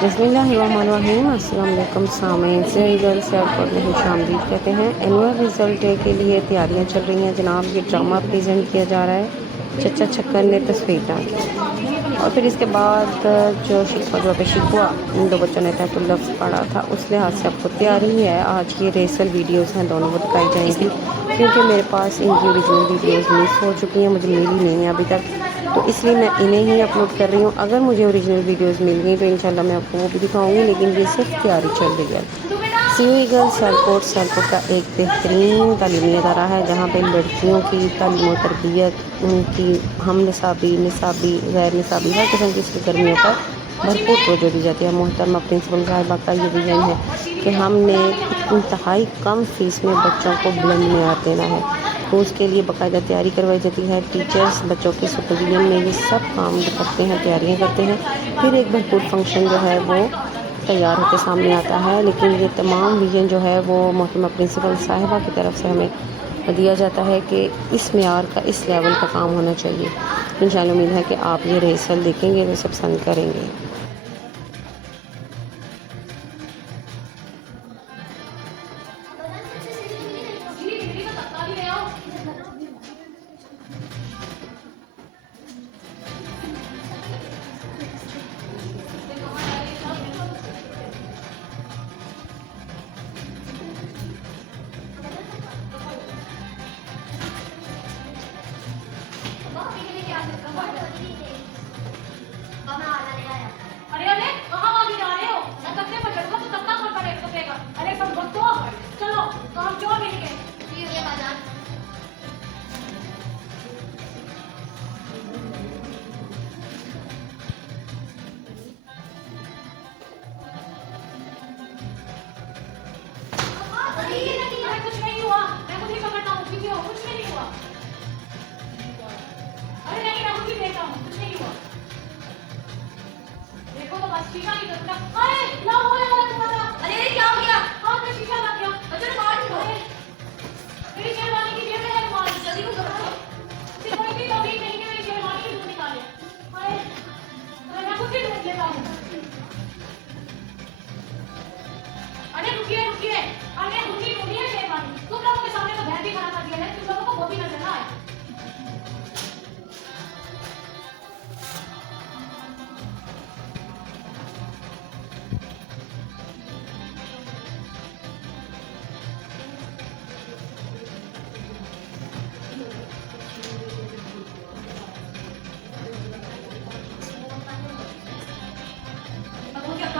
बिस्मिल्लाहिर्रहमानिर्रहीम। अस्सलाम वालेकुम सामीन। गर्ल्स एयरपोर्ट में खुशामदीद कहते हैं। एनुअल रिज़ल्ट डे के लिए तैयारियां चल रही हैं जनाब। ये ड्रामा प्रेजेंट किया जा रहा है। चचा छक्कर ने तस्वीर डाली और फिर इसके बाद जो शिकवा इन दो बच्चों ने तहत लफ्ज़ पढ़ा था उस लिहाज से आपको तैयारी है। आज की रेसल वीडियोस हैं, दोनों वो दिखाई जाएंगी क्योंकि मेरे पास इनकी ओरिजिनल वीडियोस मिस हो चुकी हैं, मुझे मिली नहीं है अभी तक, तो इसलिए मैं इन्हें ही अपलोड कर रही हूँ। अगर मुझे ओरिजिनल वीडियोस मिल गई तो इंशाल्लाह मैं आपको वो भी दिखाऊंगी, लेकिन ये सिर्फ तैयारी चल रही है। सीयू गर्ल्स एयरपोर्ट का एक बेहतरीन तालीमी अदारा है जहाँ पे लड़कियों की तालीम और तरबियत, उनकी हम निसाबी गैर निसाबी हर किस्म की सरगर्मियों पर भरपूर तवज्जो दी जाती है। मोहतरमा प्रिंसिपल साहिबा का ये विजन है कि हमने इंतहाई कम फीस में बच्चों को बुलंद मेयार देना है, तो उसके लिए बाकायदा तैयारी करवाई जाती है। टीचर्स बच्चों के सुपरविजन में ये सब काम करते हैं, तैयारियां करते हैं। फिर एक भरपूर फंक्शन जो है वो तैयार होकर सामने आता है। लेकिन ये तमाम विजन जो है वो मोहतरमा प्रिंसिपल साहिबा की तरफ से हमें दिया जाता है कि इस मेयार का, इस लेवल का काम होना चाहिए। इंशाल्लाह उम्मीद है कि आप ये रिहर्सल देखेंगे तो सब पसंद करेंगे। अरे अरे कहाँ भागी जा रहे हो? मैं तख्ते पर चढ़ूंगा तो तख्ता कौन पड़ेगा? अरे सब भक्तों चलो काम क्यों मिल गए? ठीक है बाजार। अरे कुछ नहीं हुआ, मैं खुद ही पकड़ता हूँ। क्यों कुछ नहीं हुआ? अरे नहीं, मैं खुद ही देखता हूँ, कुछ नहीं हुआ। देखो तो बस शीशा नहीं टूटा। अरे लाओ होने वाला तुम्हारा। अरे क्या हो गया? हाथ में शीशा लग गया। अरे मार दो। मेरी शेरवानी की जेब में है, मार जल्दी को घबराओ। कोई भी तो ठीक नहीं कि मेरी शेरवानी की दूध निकाले। अरे मैं खुद ही ढूंढ लेता हूँ। अरे रुकिए रुकिए, अरे ढूंढी ढूंढी है शेरवानी। तुम लोगों के सामने तो भैंस भी खड़ा कर दिया है, तुम लोगों को वो भी नजर ना आए।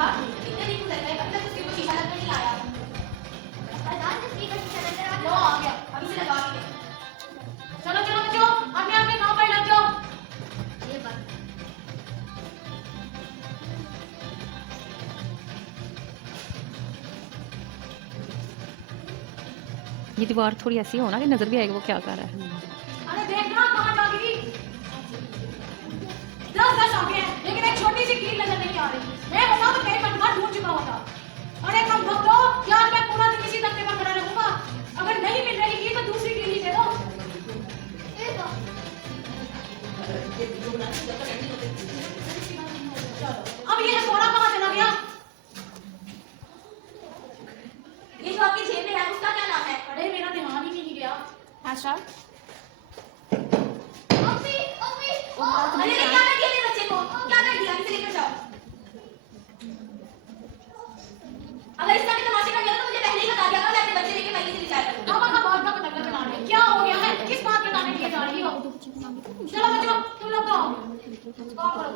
इतने दिन गुजर गए, अभी तक उसके को शीशा लगने नहीं आया। लो आ गया, अभी से लगा के। चलो चलो बच्चों, अपने अपने काम पर लग जाओ। ये दीवार थोड़ी ऐसी हो ना कि नजर भी आएगा वो क्या कर रहा है। अरे देखना कहाँ जा गई। 10 आ गए हैं, लेकिन एक छोटी सी कील नजर नहीं आ रही। मैं बताऊं तो कहीं पर ढूंढ चुका होता। अरे कम भक्तो, क्या मैं पूरा दिन इसी तख्ते पर खड़ा रहूंगा? अगर नहीं मिल रही कील तो दूसरी कील ही दे दो। अब ये हथौड़ा कहाँ चला गया? ये जो आपकी जेब में है उसका क्या नाम है? अरे मेरा ध्यान ही नहीं गया। अच्छा अरे क्या कर दिया मेरे बच्चे को? क्या कर दिया? इसे लेकर जाओ। अगर इस तरह के तमाशे कर दिया तो मुझे पहले ही बता दिया था, मैं अपने बच्चे लेके वहीं से ले जाया करूंगा। अब का बहुत का पतंगा बना रहे। क्या हो गया है? किस बात पे गाने लिए जा रही हो? चलो बच्चों, तुम लोग तो आओ करो।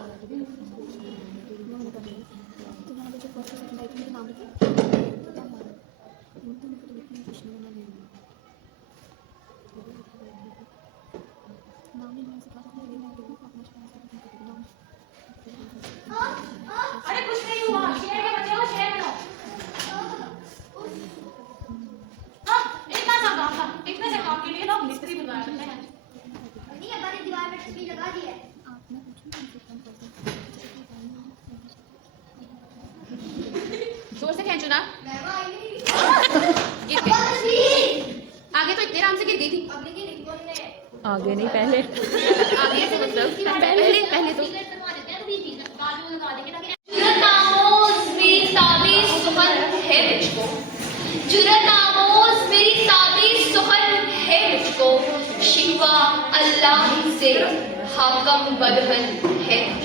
अरे कुछ नहीं हुआ, शेर के बच्चे को शेर बनो। इतना सा काम था, इतने से काम के लिए लोग मिस्त्री बुलाया करते हैं। नहीं हमारी दीवार में तस्वीर लगा दी है। जोर से खींचो ना। आगे तो इतने आराम से गिर गई थी। आगे नहीं पहले आगे से मतलब पहले तो खाका बदहन है